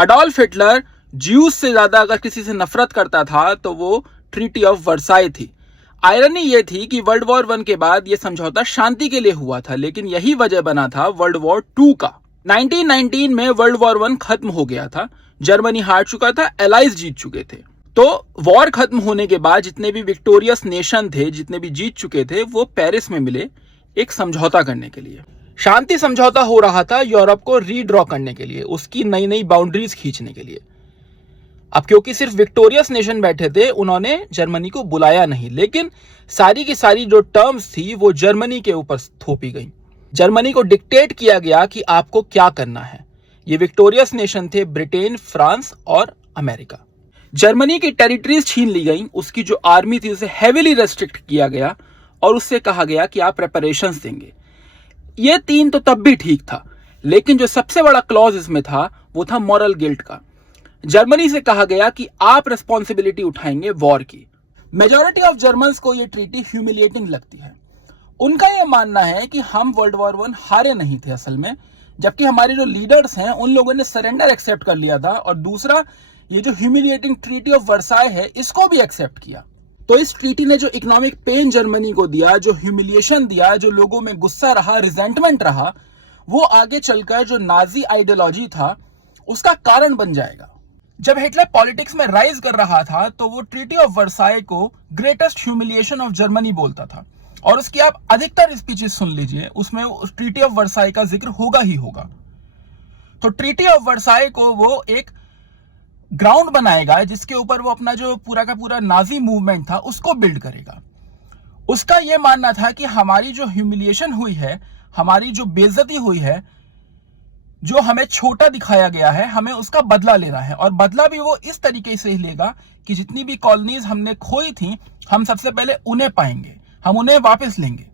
Adolf Hitler juice से ज्यादा अगर किसी से नफरत करता था तो वो ट्रीटी ऑफ वर्साई थी। आयरनी ये थी कि वर्ल्ड वॉर 1 के बाद ये समझौता शांति के लिए हुआ था, लेकिन यही वजह बना था वर्ल्ड वॉर 2 का। 1919 में वर्ल्ड वॉर 1 खत्म हो गया था, जर्मनी हार चुका था, एलाइज जीत चुके थे। तो वॉर खत्म होने के बाद जितने भी विक्टोरियस नेशन थे, जितने भी जीत चुके थे, वो पेरिस में मिले एक समझौता करने के लिए। शांति समझौता हो रहा था यूरोप को रीड्रॉ करने के लिए, उसकी नई नई बाउंड्रीज खींचने के लिए। अब क्योंकि सिर्फ विक्टोरियस नेशन बैठे थे, उन्होंने जर्मनी को बुलाया नहीं, लेकिन सारी की सारी जो टर्म्स थी वो जर्मनी के ऊपर थोपी गई। जर्मनी को डिक्टेट किया गया कि आपको क्या करना है। ये विक्टोरियस नेशन थे ब्रिटेन, फ्रांस और अमेरिका। जर्मनी की टेरिटरीज छीन ली गई, उसकी जो आर्मी थी उसे हेविली रेस्ट्रिक्ट किया गया और उससे कहा गया कि आप प्रेपरेशंस देंगे। ये 3 तो तब भी ठीक था, लेकिन जो सबसे बड़ा क्लॉज इसमें था वो था मॉरल गिल्ट का। जर्मनी से कहा गया कि आप रिस्पॉन्सिबिलिटी उठाएंगे वॉर की। मेजॉरिटी ऑफ जर्मन्स को ये ट्रीटी ह्यूमिलिएटिंग लगती है। उनका यह मानना है कि हम वर्ल्ड वॉर 1 हारे नहीं थे असल में, जबकि हमारे जो लीडर्स हैं उन लोगों ने सरेंडर एक्सेप्ट कर लिया था, और दूसरा ये जो ह्यूमिलिएटिंग ट्रीटी ऑफ वर्साई है इसको भी एक्सेप्ट किया। तो इस ट्रीटी ने जो इकोनॉमिक पेन जर्मनी को दिया, जो ह्यूमिलिएशन दिया, जो लोगों में गुस्सा रहा, रिजेंटमेंट रहा, वो आगे चलकर जो नाजी आइडियोलॉजी था उसका कारण बन जाएगा। जब हिटलर पॉलिटिक्स में राइज कर रहा था तो वो ट्रीटी ऑफ वर्साई को ग्रेटेस्ट ह्यूमिलिएशन ऑफ जर्मनी बोलता था, और उसकी आप अधिकतर स्पीचेस सुन लीजिए, उसमें उस ट्रीटी ऑफ वर्साई का जिक्र होगा ही होगा। तो ट्रीटी ऑफ वर्साई को वो एक ग्राउंड बनाएगा जिसके ऊपर वो अपना जो पूरा का पूरा नाजी मूवमेंट था उसको बिल्ड करेगा। उसका यह मानना था कि हमारी जो ह्यूमिलिएशन हुई है, हमारी जो बेइज्जती हुई है, जो हमें छोटा दिखाया गया है, हमें उसका बदला लेना है, और बदला भी वो इस तरीके से ही लेगा कि जितनी भी कॉलोनीज हमने खोई थी हम सबसे पहले उन्हें पाएंगे, हम उन्हें वापस लेंगे।